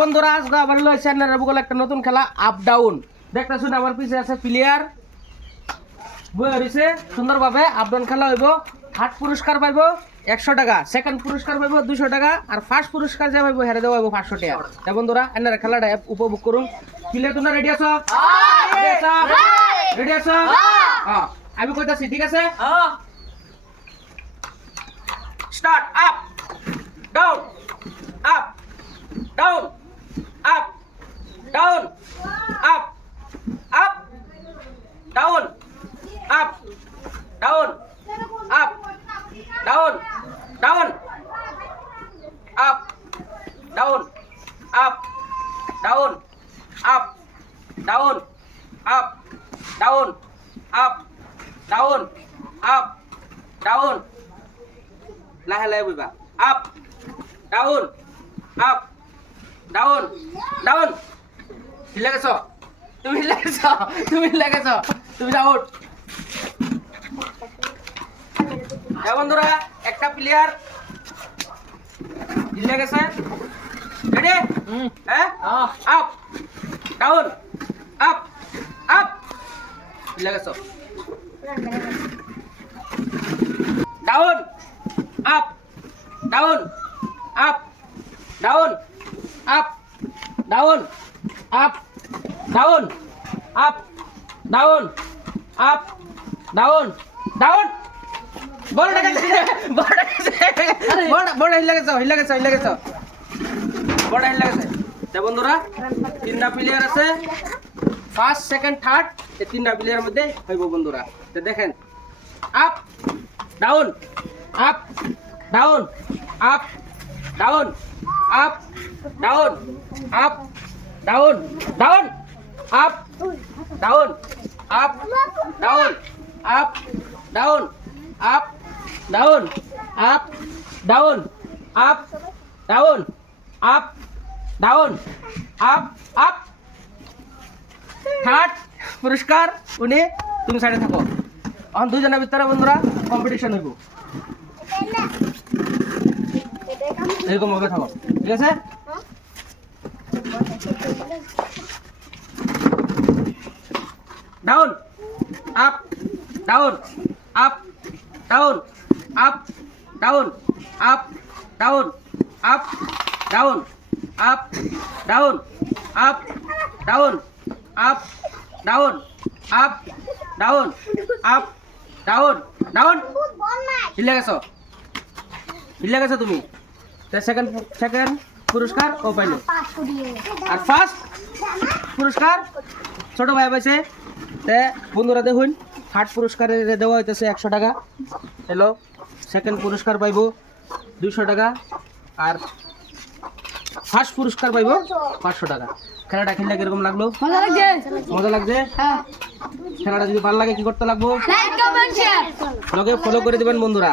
বন্ধুরা আজকে আবার লইছে আপনারা বগল একটা নতুন খেলা আপ ডাউন। দেখতেছুন আমার পিছে আছে প্লেয়ার বই হইছে সুন্দরভাবে আপ ডাউন খেলা হইব। ফার্স্ট পুরস্কার পাইব 100 টাকা, সেকেন্ড পুরস্কার পাইব 200 টাকা, আর ফার্স্ট পুরস্কার যে পাইব হেরে দেওয়া হইব 500 টাকা। তাই বন্ধুরা আপনারা খেলাটা উপভোগ করুন। প্লেয়ার তোমরা রেডি আছো? রেডি আছো? হ্যাঁ, আমি কইতাছি ঠিক আছে? Start. Up down up down up down up up down up down up down down up down up down up down up down up down up down up লাহে বইবা। Up down up down down. হিলা গেছ তুমি, হিলা গেছ তুমি, হিলা গেছ তুমি, out. হ্যাঁ বন্ধুরা, একটা প্লেয়ার হিলা গেছে। রেডি? হ্যাঁ, আপ ডাউন আপ আপ। হিলা গেছ। Down up down up down up down up down up down up down down. বড় গেছে, বড় গেছে, বড় হিলা গেছে, হিলা গেছে, হিলা গেছে, বড় হিলা গেছে। তো বন্ধুরা তিনটা প্লেয়ার আছে, ফার্স্ট সেকেন্ড থার্ড, এই তিনটা প্লেয়ারের মধ্যে হইব বন্ধুরা। তো দেখেন, up down up down up down up down up down down up down up down up down up down up down up down up down up up. Third পুরস্কার উনি, তুমি সাইডে থাকো। এখন দুজনের ভিতরে বন্ধুরা কম্পিটিশন হইব, এরকম ভাবে থাকো, ঠিক আছে? Down up down up down up down up down up down up down up down up down up down up down down. হিলে গেছো, হিলে গেছো তুমি। সেকেন্ড সেকেন্ড পুরস্কার ও পাইলো, আর ফার্স্ট পুরস্কার ছোট ভাই পাইছে। তে বন্ধুরা দেখুন, থার্ড পুরস্কারে দেওয়া হইতেছে 100 টাকা। হ্যালো, সেকেন্ড পুরস্কার পাইব 200 টাকা, আর ফার্স্ট পুরস্কার পাইব 500 টাকা। খেলাটা খেললে কিরকম লাগলো? মজা লাগছে, মজা লাগছে। খেলাটা যদি ভালো লাগে কি করতে লাগবো? লাইক কমেন্ট শেয়ার লগে ফলো করে দিবেন বন্ধুরা।